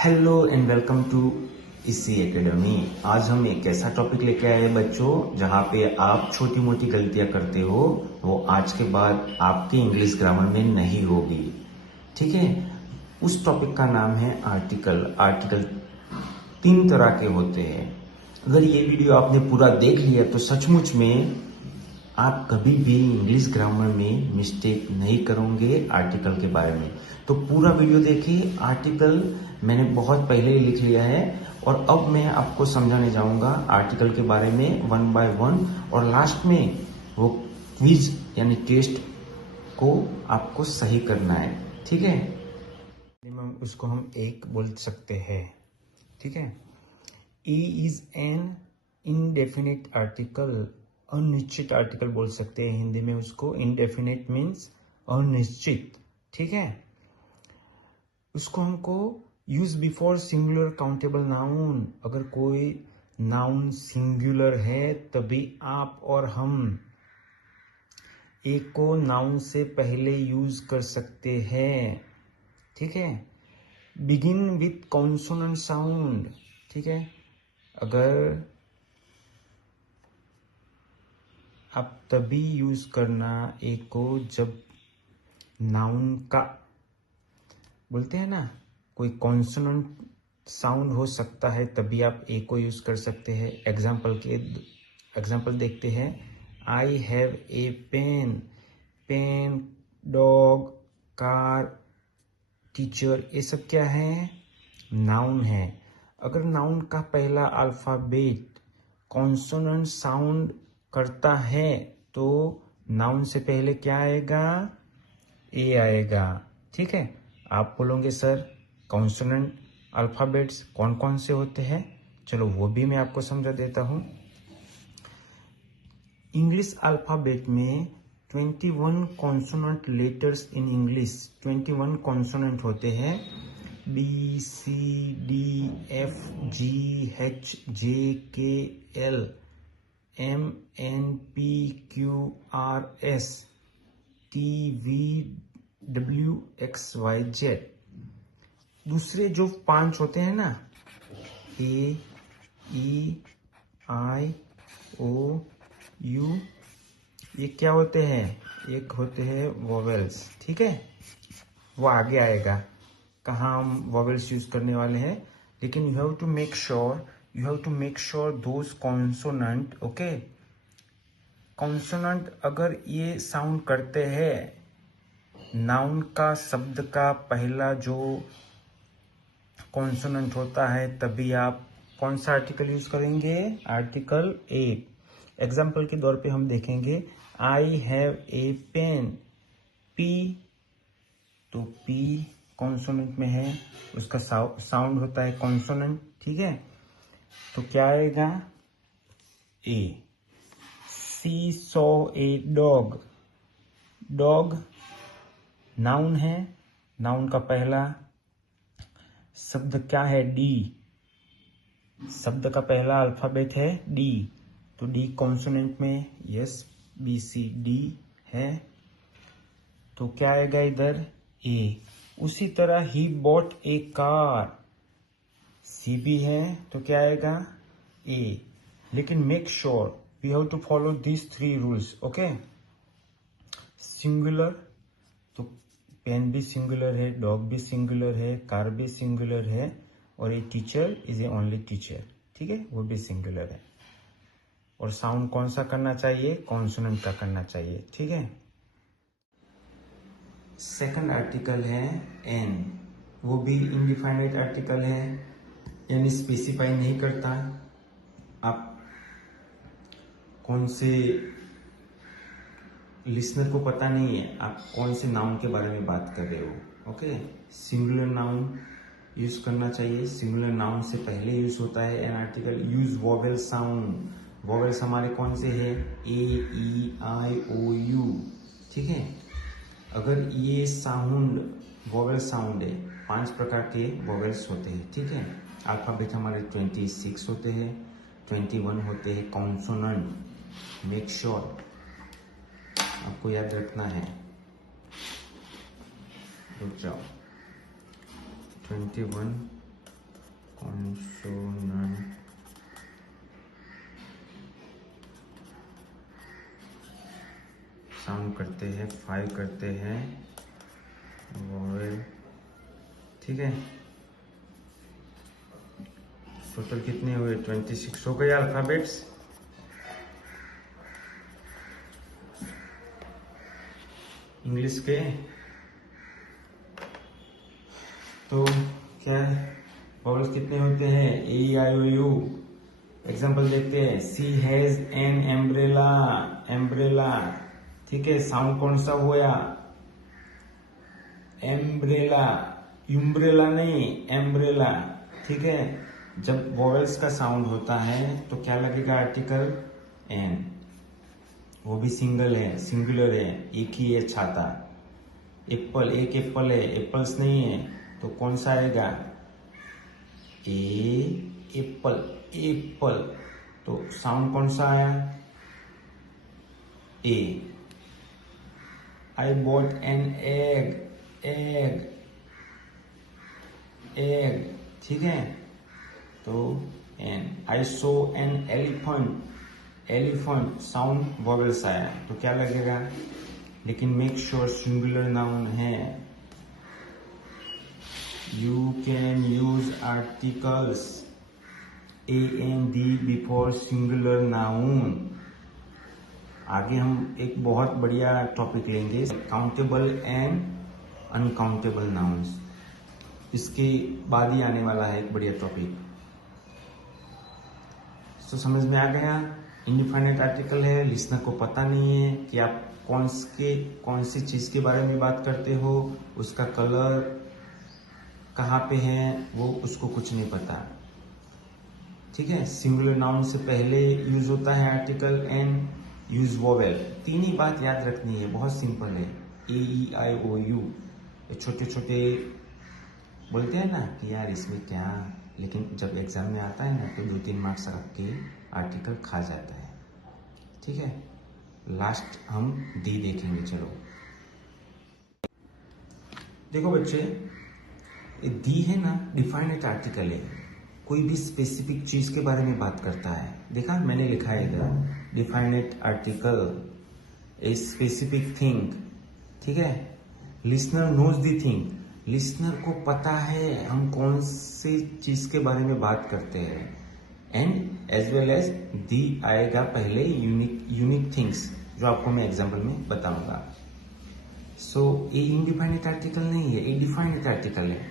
Hello and welcome to इसी academy. आज हम एक ऐसा टॉपिक लेके आए हैं बच्चों, जहाँ पे आप छोटी मोटी गलतियां करते हो वो आज के बाद आपके इंग्लिश ग्रामर में नहीं होगी। ठीक है, उस टॉपिक का नाम है आर्टिकल। आर्टिकल 3 तरह के होते हैं। अगर ये वीडियो आपने पूरा देख लिया तो सचमुच में आप कभी भी इंग्लिश ग्रामर में मिस्टेक नहीं करोगे आर्टिकल के बारे में। तो पूरा वीडियो देखिए। आर्टिकल मैंने बहुत पहले ही लिख लिया है और अब मैं आपको समझाने जाऊंगा आर्टिकल के बारे में 1 बाय 1, और लास्ट में वो क्विज यानी टेस्ट को आपको सही करना है। ठीक है, उसको हम एक बोल सकते हैं। ठीक है, E is an indefinite article, अनिश्चित आर्टिकल बोल सकते हैं हिंदी में उसको। इनडेफिनिट मीन्स अनिश्चित। ठीक है, उसको हमको use before singular countable noun. अगर कोई नाउन सिंगुलर है तभी आप और हम एक को नाउन से पहले यूज कर सकते हैं। ठीक है, बिगिन विथ कॉन्सोनेंट साउंड। ठीक है, अगर आप तभी यूज करना एक को जब नाउन का बोलते हैं ना, कोई कॉन्सोनेंट साउंड हो सकता है तभी आप ए को यूज कर सकते हैं। एग्जाम्पल देखते हैं। I have a pen. Pen, dog, car, teacher, ये सब क्या है? नाउन है। अगर नाउन का पहला अल्फाबेट कॉन्सोनेंट साउंड करता है तो नाउन से पहले क्या आएगा? ए आएगा। ठीक है, आप बोलोगे सर कॉन्सोनेंट अल्फाबेट्स कौन कौन से होते हैं? चलो वो भी मैं आपको समझा देता हूं। इंग्लिश अल्फाबेट में 21 consonant letters in English 21 consonant होते हैं। B, C, D, F, G, H, J, K, L, M, N, P, Q, R, S, T, V, W, X, Y, Z. दूसरे जो 5 होते हैं ना, ए, ई, आई, ओ, यू, ये क्या होते हैं? एक होते हैं वोवेल्स। ठीक है, वो आगे आएगा कहाँ हम वोवेल्स यूज करने वाले हैं। लेकिन you have to make sure those consonant. Okay, consonant अगर ये साउंड करते हैं, नाउन का शब्द का पहला जो कॉन्सोनेंट होता है, तभी आप कौन सा आर्टिकल यूज करेंगे? Article a. एग्जाम्पल के तौर पे हम देखेंगे, I have a pen. P, तो पी कॉन्सोनेंट में है, उसका साउंड होता है कॉन्सोनेंट। ठीक है, तो क्या आएगा? A. She saw a dog. Dog noun है, नाउन का पहला शब्द क्या है? डी। शब्द का पहला अल्फाबेट है डी, तो डी कॉन्सोनेंट में, यस, बी सी डी है, तो क्या आएगा इधर? ए। उसी तरह ही बॉट ए कार। सी भी है, तो क्या आएगा? ए। लेकिन make sure we have to follow these 3 rules. Okay, singular, तो पेन भी सिंगुलर है, डॉग भी सिंगुलर है, कार भी सिंगुलर है, और a teacher is a only teacher. ठीक है, वो भी सिंगुलर है। और साउंड कौन सा करना चाहिए? कॉन्सोनेंट का करना चाहिए। ठीक है, सेकंड आर्टिकल है एन। वो भी इनडिफाइनेट आर्टिकल है, यानी स्पेसिफाई नहीं करता आप कौन से, लिसनर को पता नहीं है आप कौन से नाउन के बारे में बात कर रहे हो। ओके, सिंगुलर नाउन यूज करना चाहिए। सिंगुलर नाउन से पहले यूज होता है an article. Use vowel sound. Vowels हमारे कौन से हैं? ए, ई, आई, ओ, यू। ठीक है, अगर ये साउंड वोवेल साउंड है, 5 प्रकार के वोवेल्स होते हैं। ठीक है, अल्फाबेट हमारे 26 होते हैं, 21 होते हैं कॉन्सोनेंट। मेक श्योर आपको याद रखना है। रुक जाओ, 21 कॉन्सोनेंट, साउंड करते हैं, 5 करते हैं वोवेल। ठीक है, टोटल कितने हुए? 26 हो गए अल्फाबेट्स। इंग्लिश के तो क्या वोवेल्स कितने होते हैं? ए आई ओ यू। एग्जाम्पल देखते हैं, सी हैज एन एम्ब्रेला, एम्ब्रेला। ठीक है, साउंड कौन सा हुआ? एम्ब्रेला, यूम्ब्रेला नहीं, एम्ब्रेला। ठीक है, जब वोवेल्स का साउंड होता है तो क्या लगेगा? आर्टिकल एन, वो भी सिंगल है, सिंगुलर है, एक ही है छाता। एप्पल, एक एप्पल है, एप्पल्स नहीं है, तो कौन सा आएगा? A apple, apple. तो साउंड कौन सा आया? A. I bought an egg, egg, egg. ठीक है, तो an. I saw an elephant, elephant. Sound vowels आया, तो क्या लगेगा? लेकिन मेक श्योर सिंगुलर नाउन है। You can use articles a an the before singular noun. आगे हम एक बहुत बढ़िया टॉपिक लेंगे, काउंटेबल एंड अनकाउंटेबल नाउन्स। इसके बाद ही आने वाला है एक बढ़िया टॉपिक। तो समझ में आ गया? इंडिफाइनेट आर्टिकल है, लिसनर को पता नहीं है कि आप कौन सी चीज के बारे में बात करते हो, उसका कलर कहाँ पे है, वो उसको कुछ नहीं पता। ठीक है, सिंगुलर नाउन से पहले यूज होता है आर्टिकल एंड यूज वोवेल। तीन ही बात याद रखनी है, बहुत सिंपल है। ए ई आई ओ यू, छोटे छोटे बोलते हैं ना कि यार इसमें क्या, लेकिन जब एग्जाम में आता है ना तो 2-3 मार्क्स रख के आर्टिकल खा जाता है। ठीक है, लास्ट हम डी देखेंगे। चलो देखो बच्चे, ये दी है ना, डिफाइनेट आर्टिकल है, कोई भी स्पेसिफिक चीज के बारे में बात करता है। देखा मैंने लिखा है इधर, definite article a specific thing. ठीक है, listener knows the thing, listener को पता है हम कौन सी चीज के बारे में बात करते हैं। And as well as the आएगा पहले, यूनिक थिंग्स, जो आपको मैं एग्जाम्पल में बताऊंगा। सो ये इनडिफाइनेट आर्टिकल नहीं है, ये डिफाइनेट आर्टिकल है।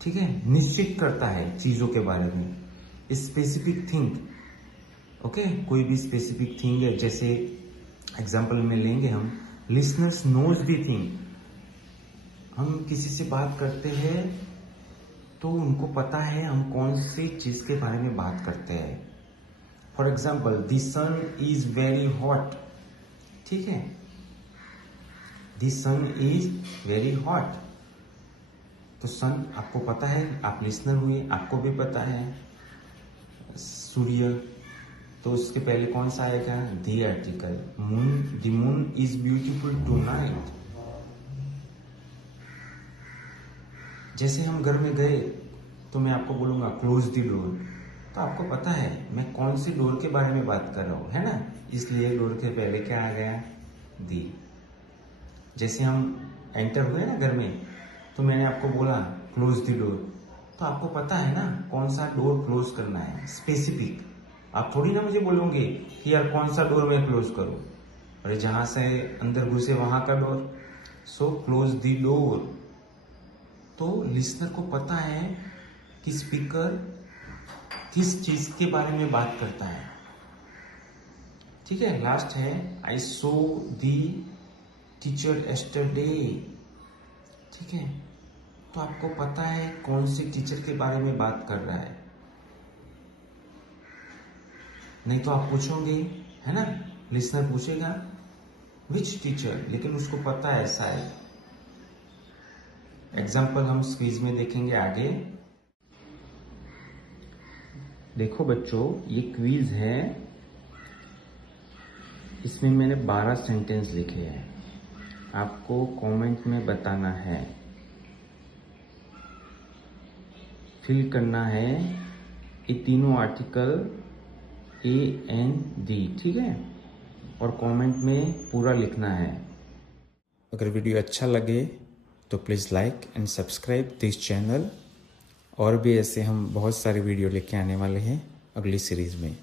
ठीक है, निश्चित करता है चीजों के बारे में, स्पेसिफिक थिंग। ओके, कोई भी स्पेसिफिक थिंग है, जैसे एग्जाम्पल में लेंगे हम, लिसनर्स नोज दी थिंग। हम किसी से बात करते हैं तो उनको पता है हम कौन सी चीज के बारे में बात करते हैं। For example, the sun is very hot. ठीक है, the sun is very hot, तो सन आपको पता है, आप लिसनर हुए, आपको भी पता है। सूर्य, तो उसके पहले कौन सा आएगा? दी article. Moon, the moon is beautiful tonight. जैसे हम घर में गए तो मैं आपको बोलूंगा क्लोज द डोर, तो आपको पता है मैं कौन सी डोर के बारे में बात कर रहा हूं, है ना? इसलिए डोर के पहले क्या आ गया? दी। जैसे हम एंटर हुए ना घर में, तो मैंने आपको बोला क्लोज द डोर, तो आपको पता है ना कौन सा डोर क्लोज करना है, स्पेसिफिक। आप थोड़ी ना मुझे बोलोगे कि यार कौन सा डोर मैं क्लोज करूं, अरे जहां से अंदर घुसे वहां का door. So close the door, तो लिसनर को पता है कि स्पीकर किस चीज के बारे में बात करता है। ठीक है, लास्ट है, आई सो दी टीचर एस्टरडे। ठीक है, तो आपको पता है कौन सी टीचर के बारे में बात कर रहा है। नहीं तो आप पूछोगे, है ना, लिसनर पूछेगा विच टीचर, लेकिन उसको पता है शायद। एग्जाम्पल हम क्विज में देखेंगे आगे। देखो बच्चों, ये क्विज है, इसमें मैंने 12 सेंटेंस लिखे हैं, आपको कमेंट में बताना है। फिल करना है ये तीनों आर्टिकल ए एन डी, ठीक है, और कमेंट में पूरा लिखना है। अगर वीडियो अच्छा लगे तो please like and subscribe this channel. और भी ऐसे हम बहुत सारे वीडियो लेके आने वाले हैं अगली सीरीज़ में।